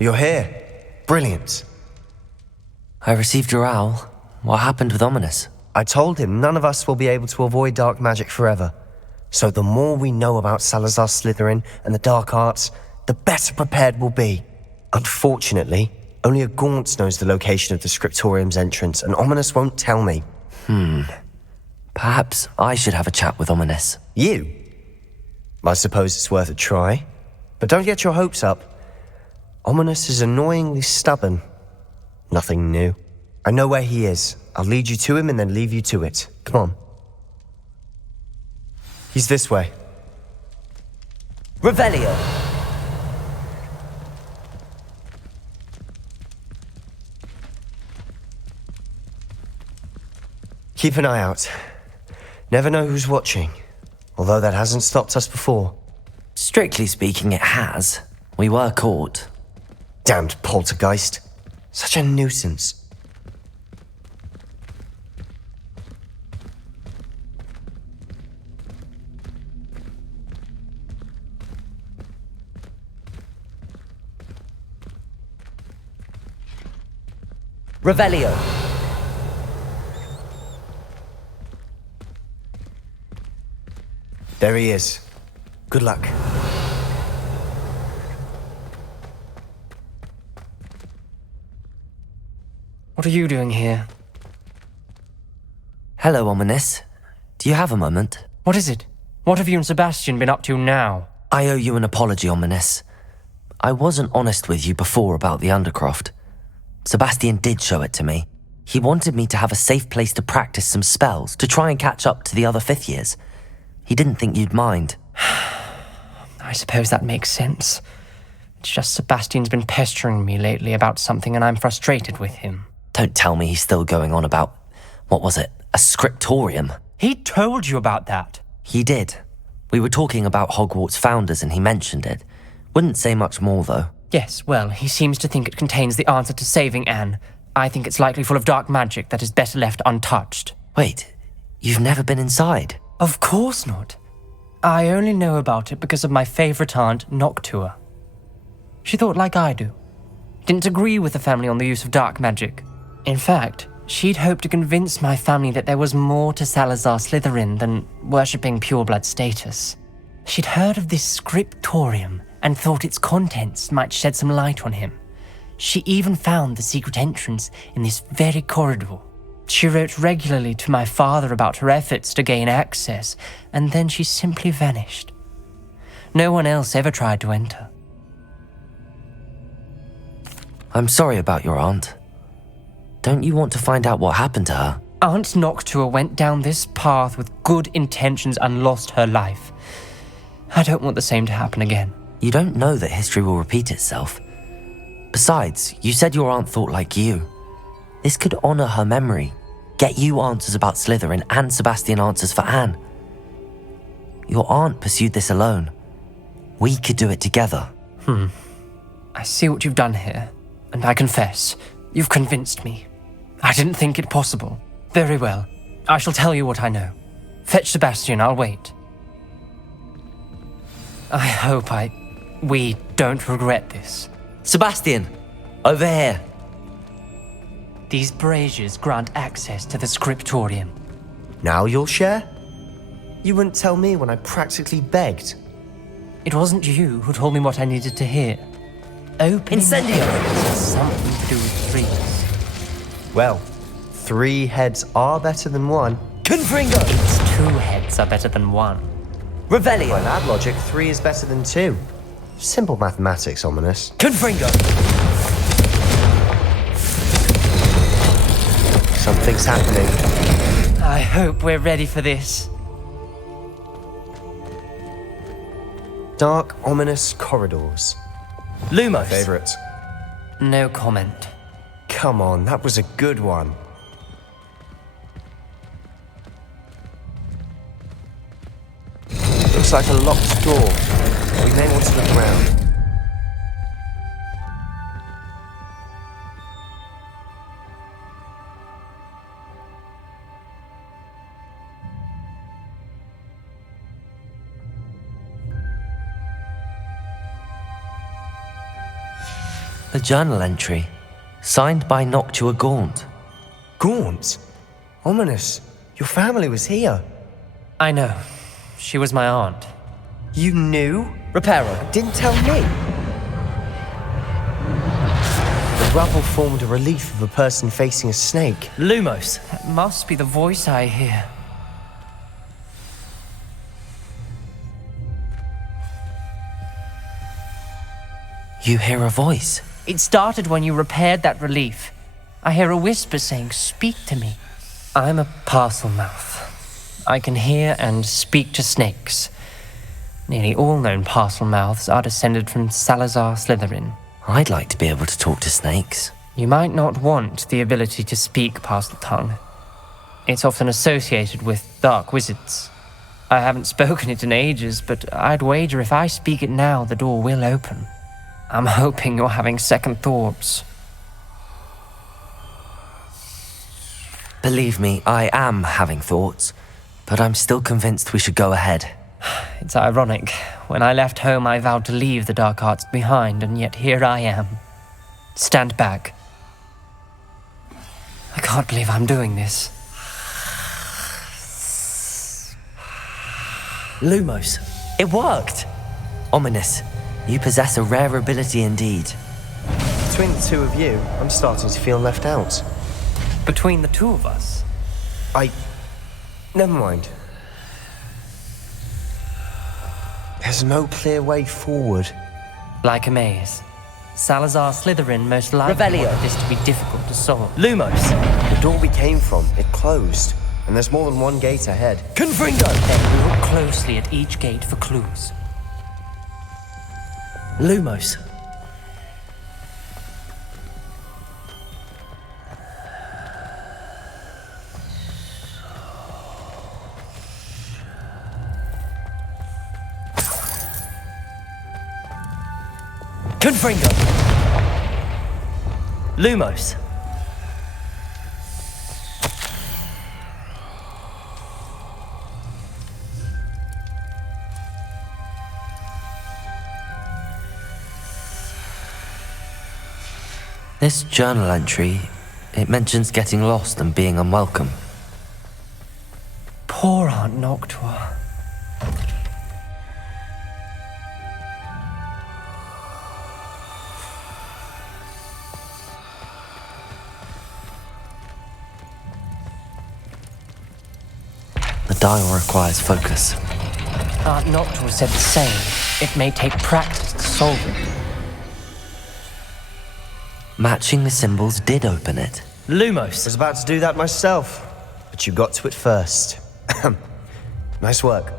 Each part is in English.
You're here. Brilliant. I received your owl. What happened with Ominous? I told him none of us will be able to avoid dark magic forever. So the more we know about Salazar Slytherin and the dark arts, the better prepared we'll be. Unfortunately, only a Gaunt knows the location of the Skryptorium's entrance, and Ominous won't tell me. Perhaps I should have a chat with Ominous. You? I suppose it's worth a try. But don't get your hopes up. Ominous is annoyingly stubborn. Nothing new. I know where he is. I'll lead you to him and then leave you to it. Come on. He's this way. Revelio! Keep an eye out. Never know who's watching. Although that hasn't stopped us before. Strictly speaking, it has. We were caught. Damned poltergeist. Such a nuisance. Revelio! There he is. Good luck. What are you doing here? Hello, Ominous. Do you have a moment? What is it? What have you and Sebastian been up to now? I owe you an apology, Ominous. I wasn't honest with you before about the Undercroft. Sebastian did show it to me. He wanted me to have a safe place to practice some spells, to try and catch up to the other fifth years. He didn't think you'd mind. I suppose that makes sense. It's just Sebastian's been pestering me lately about something and I'm frustrated with him. Don't tell me he's still going on about, what was it, a Skryptorium? He told you about that. He did. We were talking about Hogwarts founders and he mentioned it. Wouldn't say much more, though. Yes, well, he seems to think it contains the answer to saving Anne. I think it's likely full of dark magic that is better left untouched. Wait, you've never been inside? Of course not. I only know about it because of my favourite aunt, Noctua. She thought like I do. Didn't agree with the family on the use of dark magic. In fact, she'd hoped to convince my family that there was more to Salazar Slytherin than worshipping pureblood status. She'd heard of this Skryptorium and thought its contents might shed some light on him. She even found the secret entrance in this very corridor. She wrote regularly to my father about her efforts to gain access, and then she simply vanished. No one else ever tried to enter. I'm sorry about your aunt. Don't you want to find out what happened to her? Aunt Noctua went down this path with good intentions and lost her life. I don't want the same to happen again. You don't know that history will repeat itself. Besides, you said your aunt thought like you. This could honor her memory, get you answers about Slytherin and Sebastian answers for Anne. Your aunt pursued this alone. We could do it together. I see what you've done here, and I confess, you've convinced me. I didn't think it possible. Very well, I shall tell you what I know. Fetch Sebastian, I'll wait. I hope we don't regret this. Sebastian, over here. These braziers grant access to the Skryptorium. Now you'll share? You wouldn't tell me when I practically begged. It wasn't you who told me what I needed to hear. Opening Incendio! has something to do with threes. Well, 3 heads are better than 1. Confringo! Its 2 heads are better than 1. By Revelio! that logic, 3 is better than 2. Simple mathematics, Ominous. Confringo! Something's happening. I hope we're ready for this. Dark, ominous corridors. Lumos! Favorite. No comment. Come on, that was a good one. Looks like a locked door. We may want to look around. A journal entry, signed by Noctua Gaunt. Gaunt? Ominous. Your family was here. I know. She was my aunt. You knew? Reparo. Didn't tell me. The rubble formed a relief of a person facing a snake. Lumos. That must be the voice I hear. You hear a voice. It started when you repaired that relief. I hear a whisper saying, "Speak to me." I'm a parcel mouth. I can hear and speak to snakes. Nearly all known parcel mouths are descended from Salazar Slytherin. I'd like to be able to talk to snakes. You might not want the ability to speak parcel tongue. It's often associated with dark wizards. I haven't spoken it in ages, but I'd wager if I speak it now, the door will open. I'm hoping you're having second thoughts. Believe me, I am having thoughts, but I'm still convinced we should go ahead. It's ironic. When I left home, I vowed to leave the dark arts behind, and yet here I am. Stand back. I can't believe I'm doing this. Lumos, it worked! Ominous, you possess a rare ability indeed. Between the two of you, I'm starting to feel left out. Between the two of us? Never mind. There's no clear way forward. Like a maze. Salazar Slytherin most likely Revelio. wanted this to be difficult to solve. Lumos, The door we came from, it closed. And there's more than one gate ahead. Confringo! Then look closely at each gate for clues. Lumos. Confringo! Lumos. This journal entry, it mentions getting lost and being unwelcome. Poor Aunt Noctua. The dial requires focus. Aunt Noctua said the same. It may take practice to solve it. Matching the symbols did open it. I Lumos. was about to do that myself, but you got to it first. Nice work.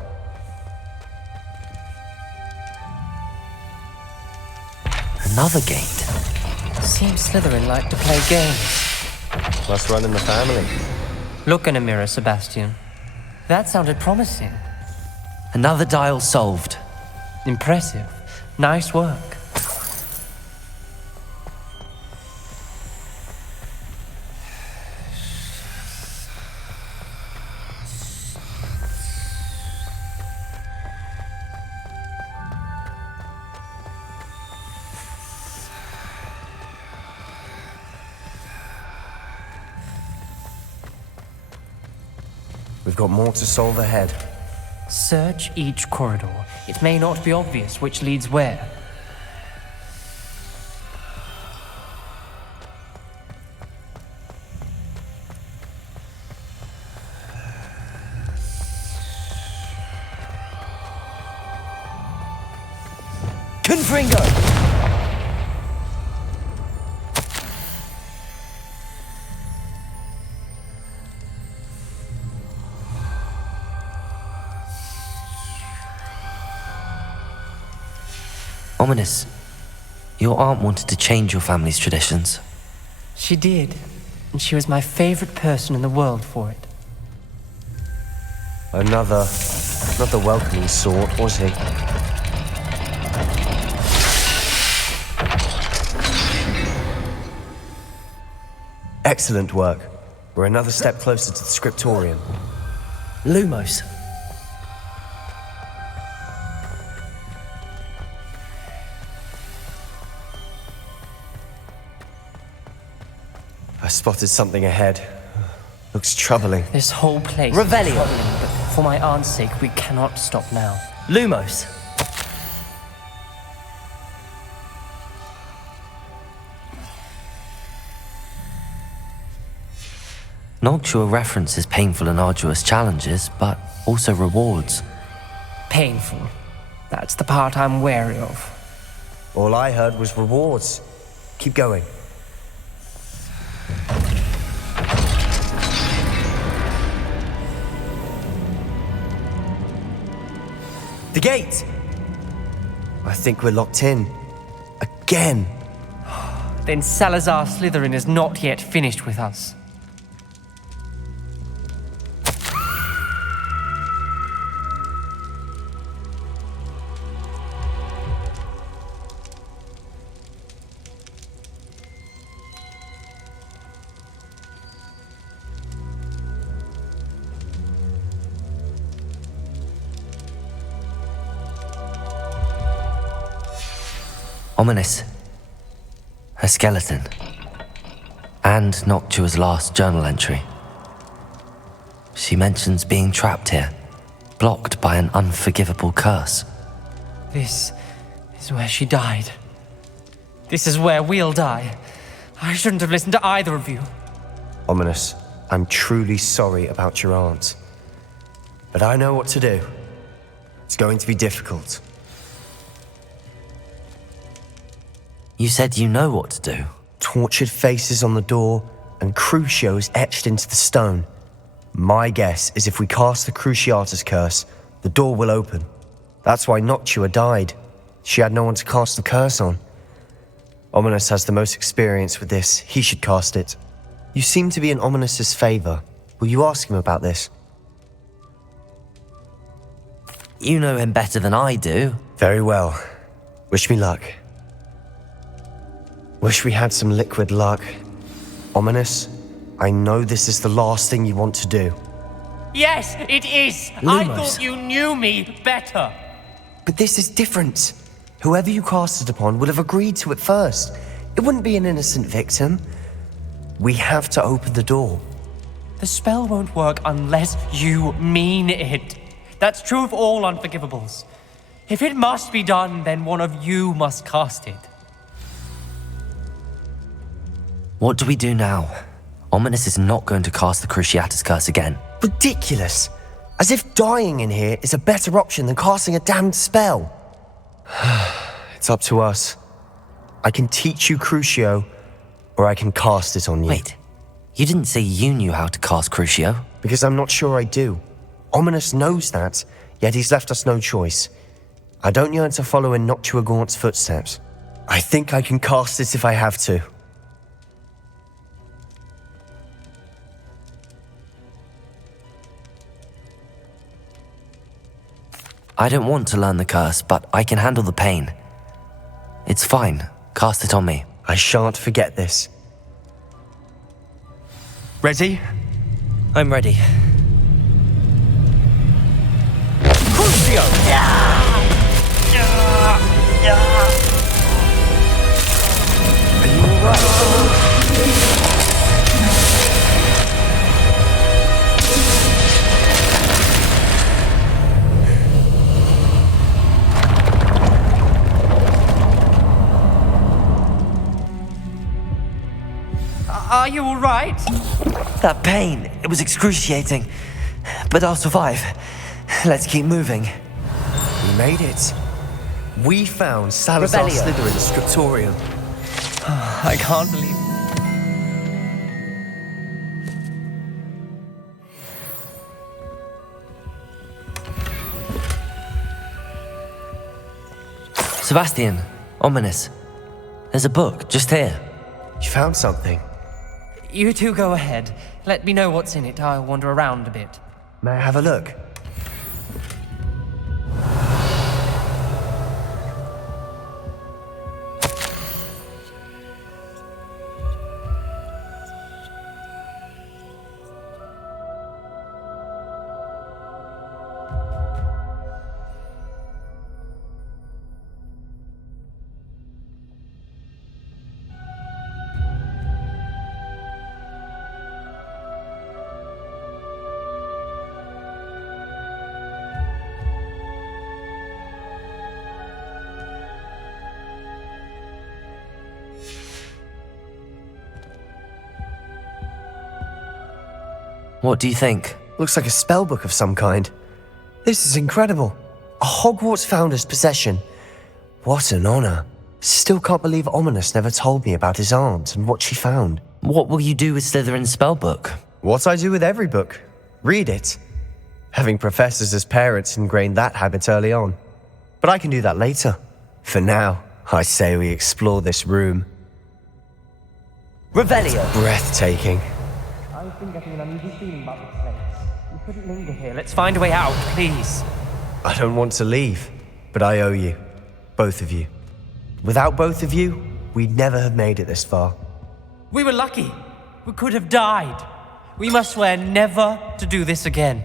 Another gate. Seems Slytherin like to play games. Must run in the family. Look in a mirror, Sebastian. That sounded promising. Another dial solved. Impressive. Nice work. We've got more to solve ahead. Search each corridor. It may not be obvious which leads where. Confringo! Ominous, your aunt wanted to change your family's traditions. She did, and she was my favorite person in the world for it. Another, not the welcoming sort, was he? Excellent work. We're another step closer to the Skryptorium. Lumos. I spotted something ahead. Looks troubling. This whole place Revelio. is troubling, but for my aunt's sake, we cannot stop now. Lumos. Noctua references painful and arduous challenges, but also rewards. Painful. That's the part I'm wary of. All I heard was rewards. Keep going. The gate! I think we're locked in. Again. Then Salazar Slytherin is not yet finished with us. Ominous. A skeleton. And Noctua's last journal entry. She mentions being trapped here, blocked by an unforgivable curse. This is where she died. This is where we'll die. I shouldn't have listened to either of you. Ominous, I'm truly sorry about your aunt. But I know what to do. It's going to be difficult. You said you know what to do. Tortured faces on the door and Crucios etched into the stone. My guess is if we cast the Cruciatus curse, the door will open. That's why Noctua died. She had no one to cast the curse on. Ominous has the most experience with this. He should cast it. You seem to be in Ominous's favor. Will you ask him about this? You know him better than I do. Very well. Wish me luck. Wish we had some liquid luck. Ominous, I know this is the last thing you want to do. Yes, it is. Lumos. I thought you knew me better. But this is different. Whoever you cast it upon would have agreed to it first. It wouldn't be an innocent victim. We have to open the door. The spell won't work unless you mean it. That's true of all unforgivables. If it must be done, then one of you must cast it. What do we do now? Ominous is not going to cast the Cruciatus curse again. Ridiculous. As if dying in here is a better option than casting a damned spell. It's up to us. I can teach you Crucio, or I can cast it on you. Wait, you didn't say you knew how to cast Crucio? Because I'm not sure I do. Ominous knows that, yet he's left us no choice. I don't yearn to follow in Noctua Gaunt's footsteps. I think I can cast it if I have to. I don't want to learn the curse, but I can handle the pain. It's fine. Cast it on me. I shan't forget this. Ready? I'm ready. Crucio! Are you alright? Are you all right? That pain, it was excruciating. But I'll survive. Let's keep moving. We made it. We found Salazar Revelio. Slytherin's Skryptorium. I can't believe it. Sebastian, Ominous. There's a book just here. You found something. You two go ahead. Let me know what's in it. I'll wander around a bit. May I have a look? What do you think? Looks like a spellbook of some kind. This is incredible. A Hogwarts founder's possession. What an honor. Still can't believe Ominous never told me about his aunt and what she found. What will you do with Slytherin's spellbook? What I do with every book. Read it. Having professors as parents ingrained that habit early on. But I can do that later. For now, I say we explore this room. Revelio! Breathtaking. I've been getting an uneasy feeling about this place. We couldn't linger here. Let's find a way out, please. I don't want to leave, but I owe you. Both of you. Without both of you, we'd never have made it this far. We were lucky. We could have died. We must swear never to do this again.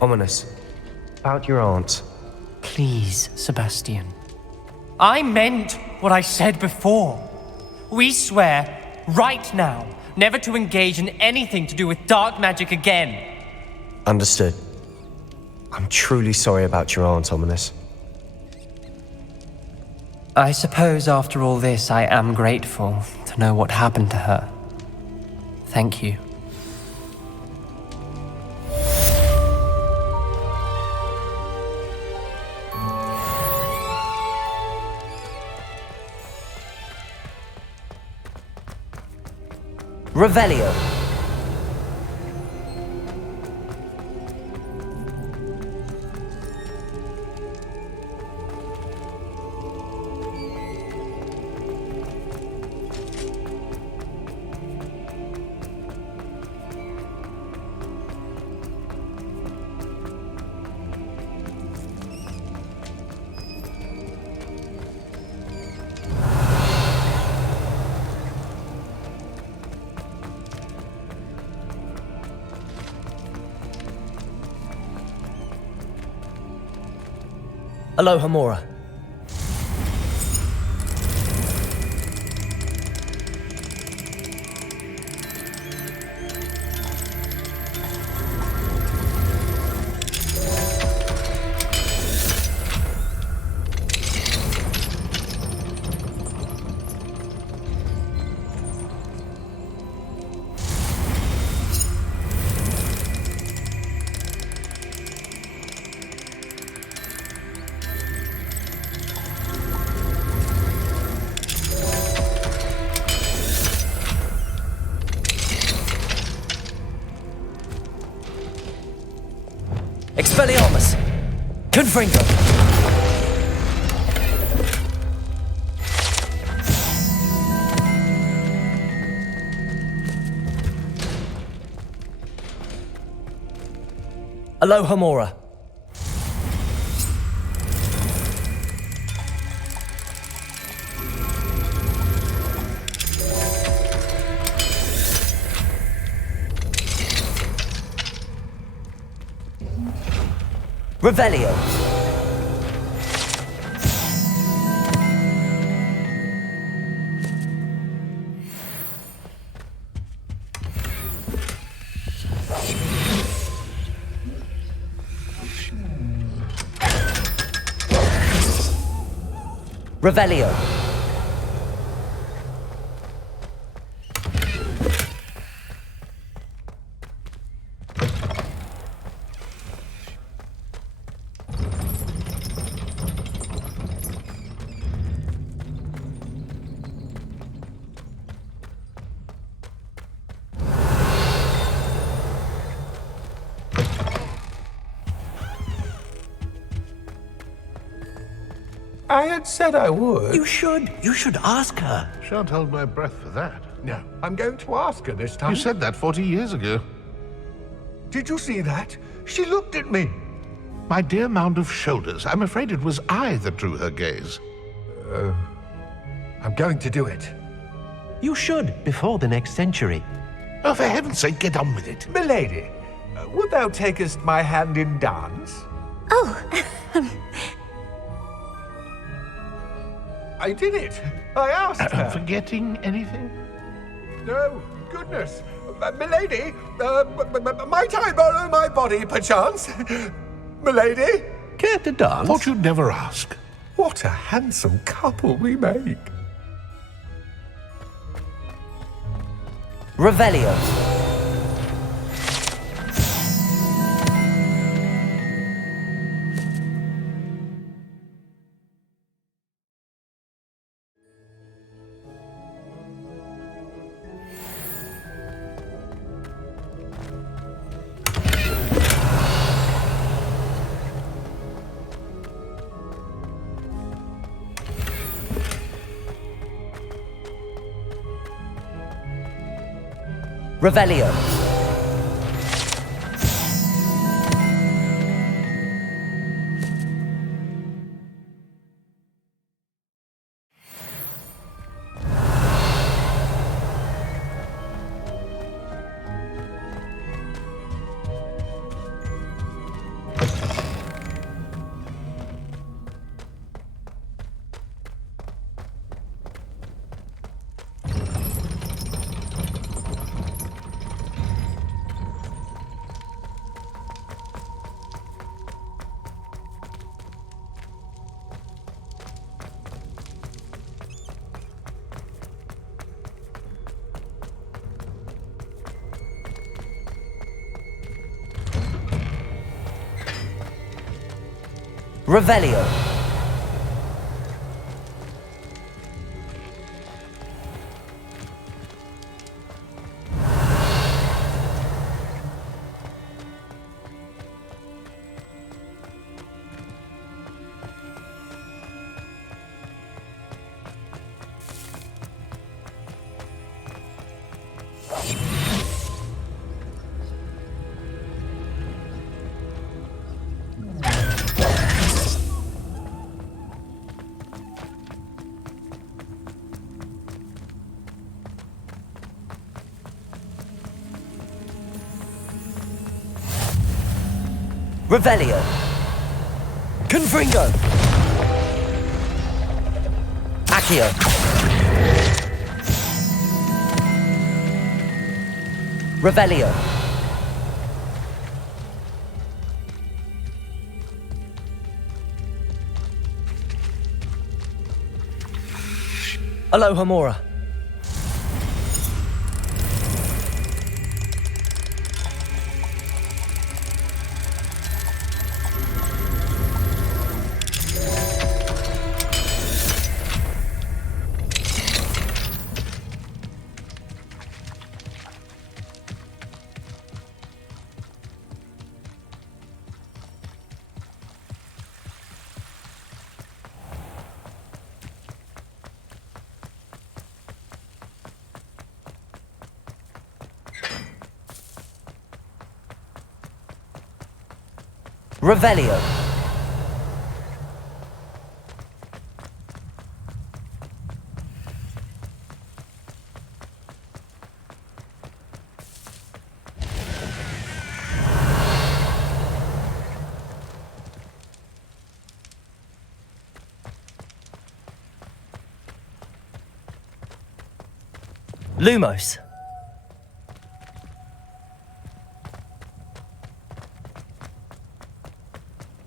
Ominous. About your aunt. Please, Sebastian. I meant what I said before. We swear, right now, never to engage in anything to do with dark magic again. Understood. I'm truly sorry about your aunt, Ominous. I suppose after all this, I am grateful to know what happened to her. Thank you. Revelio! Aloha Mora. Expelliarmus! Confringo! Aloha Mora! Revelio! Revelio! I had said I would. You should ask her. Shan't hold my breath for that. No, I'm going to ask her this time. You said that 40 years ago. Did you see that? She looked at me. My dear mound of shoulders, I'm afraid it was I that drew her gaze. I'm going to do it. You should, before the next century. Oh, for heaven's sake, get on with it. Milady, would thou takest my hand in dance? Oh, I did it. I asked her. Forgetting anything? No, goodness. Milady, might I borrow my body, perchance? Milady? Care to dance? Thought you'd never ask. What a handsome couple we make. Revelio. Revelio. Revelio. Revelio. Confringo. Accio. Revelio. Aloha Mora. Revelio. Lumos.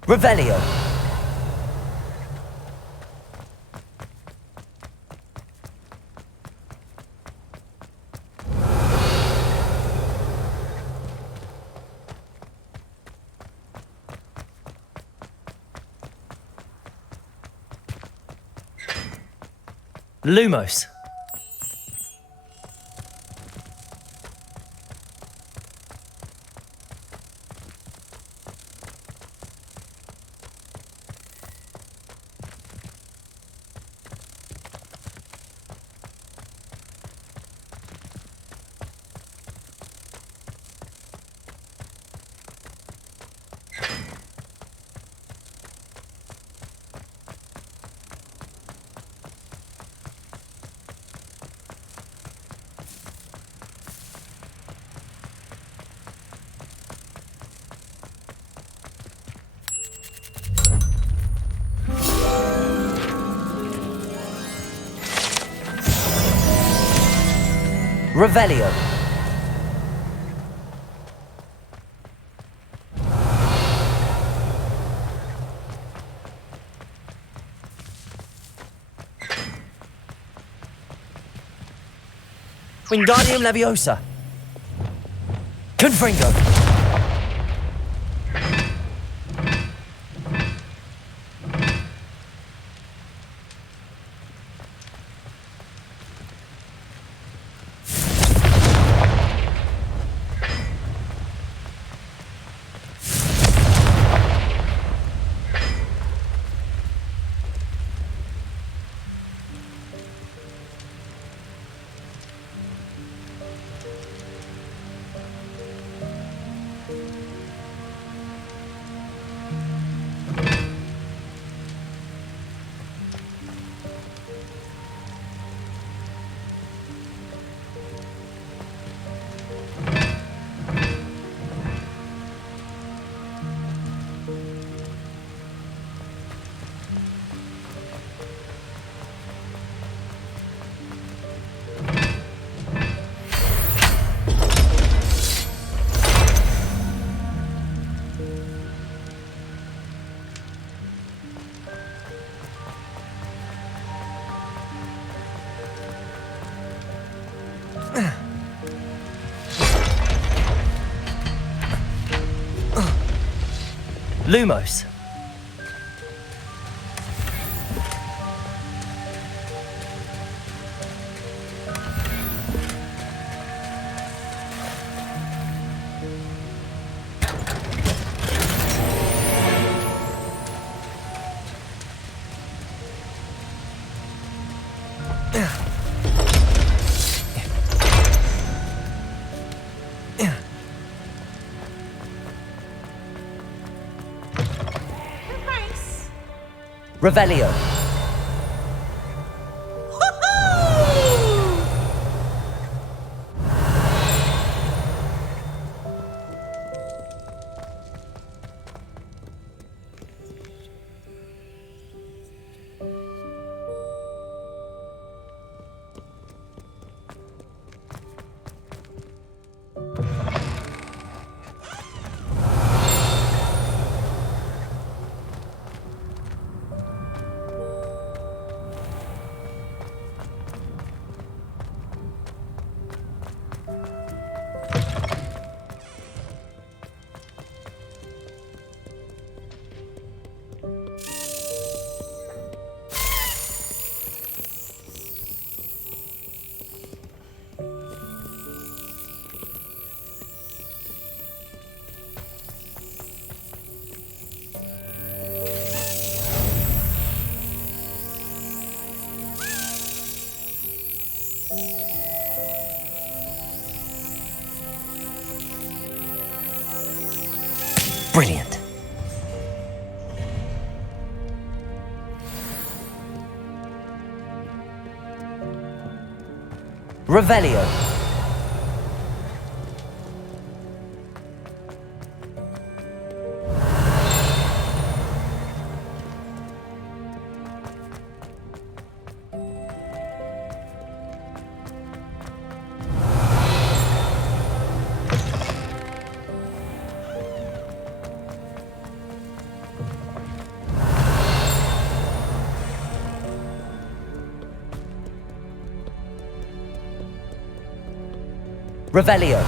Revelio. Lumos. Revelio. Wingardium Leviosa. Confringo. Lumos. Revelio. Brilliant. Revelio. Revelio.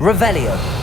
Revelio.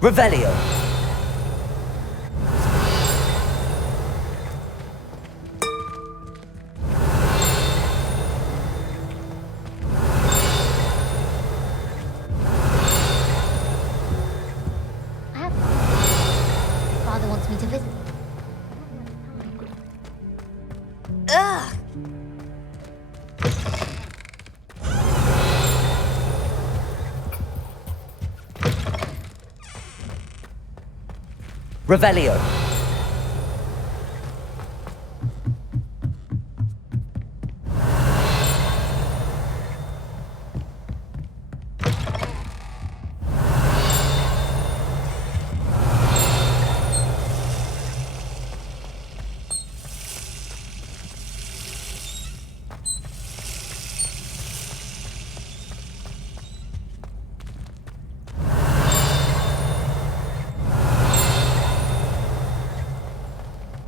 Revelio. Father wants me to visit. Ugh! Revelio.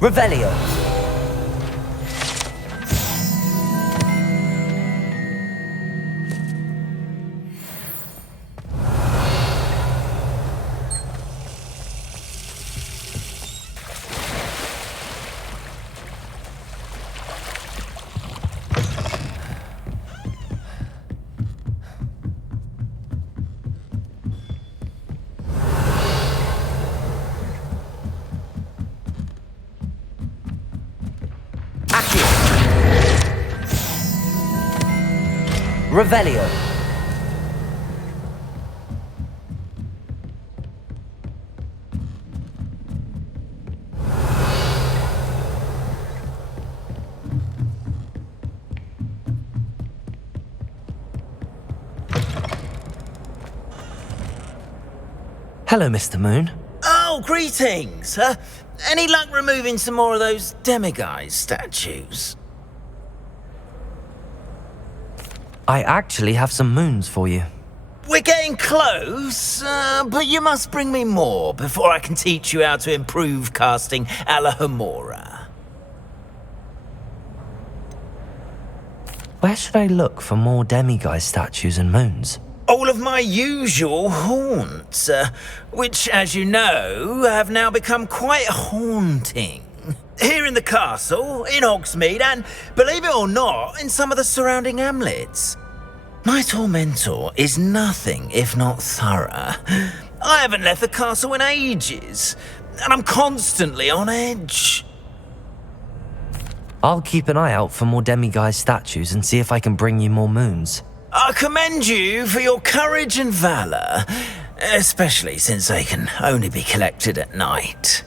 Revelio. Revelio. Hello, Mr. Moon. Oh, greetings! Any luck removing some more of those demiguise statues? I actually have some moons for you. We're getting close, but you must bring me more before I can teach you how to improve casting a la Homora. Where should I look for more demiguise statues and moons? All of my usual haunts, which, as you know, have now become quite haunting. Here in the castle, in Hogsmeade, and, believe it or not, in some of the surrounding hamlets. My tormentor is nothing if not thorough. I haven't left the castle in ages, and I'm constantly on edge. I'll keep an eye out for more demiguise statues and see if I can bring you more moons. I commend you for your courage and valor, especially since they can only be collected at night.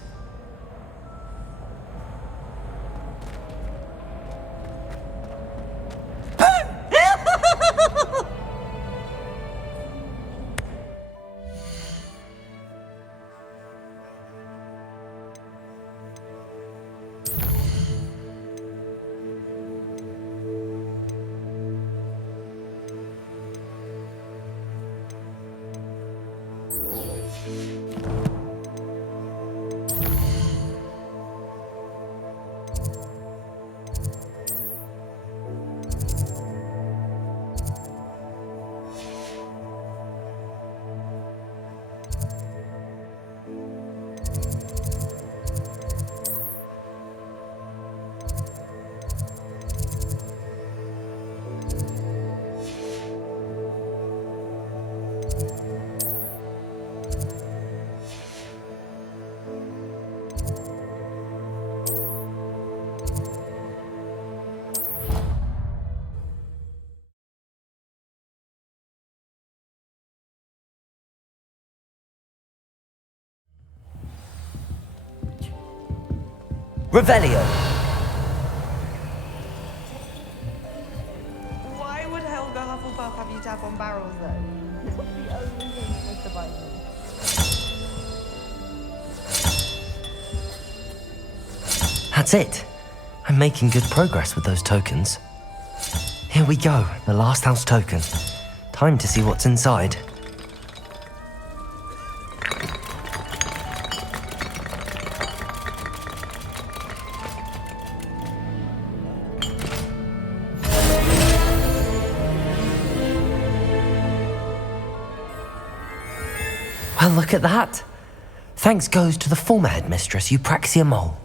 Revelio. Why would Helga Hufflepuff have you tap on barrels, though? It's the only thing with the Bible. That's it. I'm making good progress with those tokens. Here we go, the last house token. Time to see what's inside. Well, look at that. Thanks goes to the former headmistress, Eupraxia Mole.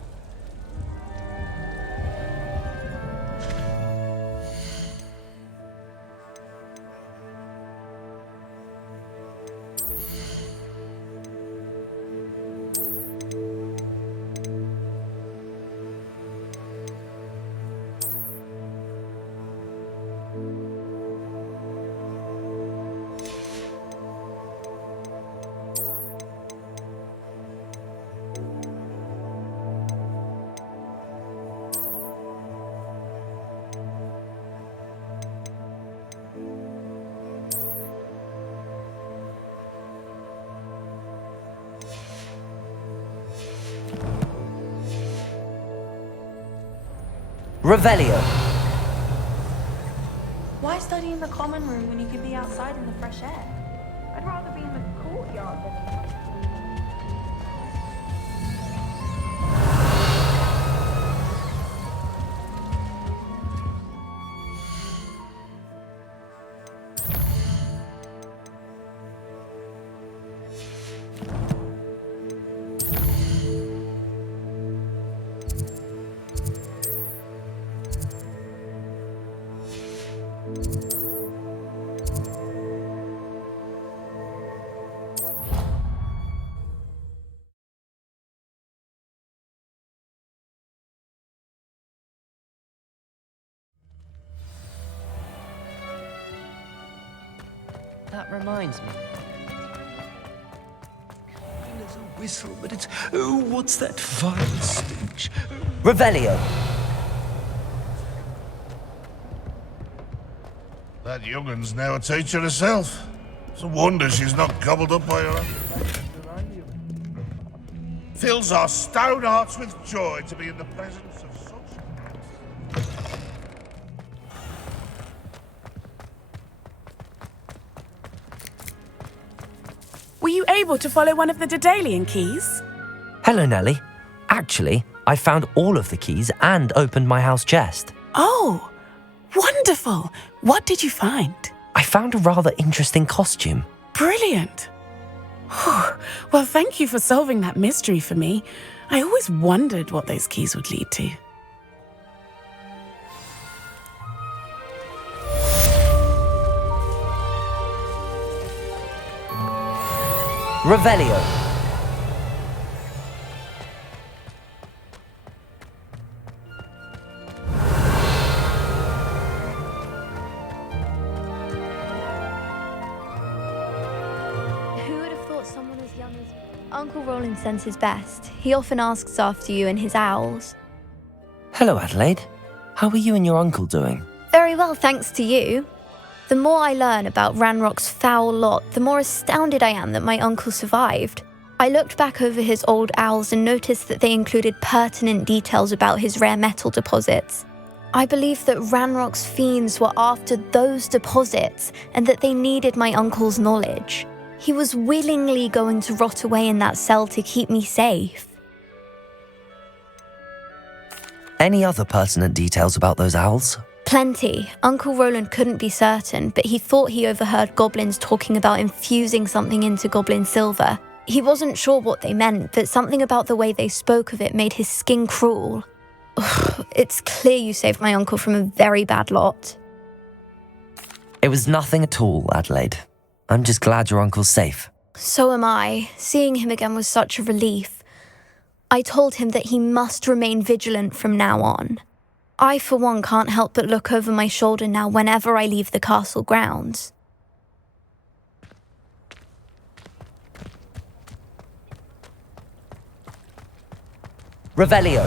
Revelio. Why study in the common room when you could be outside in the fresh air? I'd rather be in the courtyard than in the... That reminds me. There's a whistle, but it's... Oh, what's that vile stench? Revelio. That young'un's now a teacher herself. It's a wonder she's not gobbled up by her own. Fills our stone hearts with joy to be in the presence of such... Were you able to follow one of the Daedalian keys? Hello, Nellie. Actually, I found all of the keys and opened my house chest. Oh, wonderful. What did you find? I found a rather interesting costume. Brilliant. Well, thank you for solving that mystery for me. I always wondered what those keys would lead to. Revelio. Who would have thought someone as young as... Uncle Roland sends his best. He often asks after you and his owls. Hello, Adelaide. How are you and your uncle doing? Very well, thanks to you. The more I learn about Ranrock's foul lot, the more astounded I am that my uncle survived. I looked back over his old owls and noticed that they included pertinent details about his rare metal deposits. I believe that Ranrock's fiends were after those deposits and that they needed my uncle's knowledge. He was willingly going to rot away in that cell to keep me safe. Any other pertinent details about those owls? Plenty. Uncle Roland couldn't be certain, but he thought he overheard goblins talking about infusing something into goblin silver. He wasn't sure what they meant, but something about the way they spoke of it made his skin crawl. Ugh, it's clear you saved my uncle from a very bad lot. It was nothing at all, Adelaide. I'm just glad your uncle's safe. So am I. Seeing him again was such a relief. I told him that he must remain vigilant from now on. I, for one, can't help but look over my shoulder now whenever I leave the castle grounds. Revelio.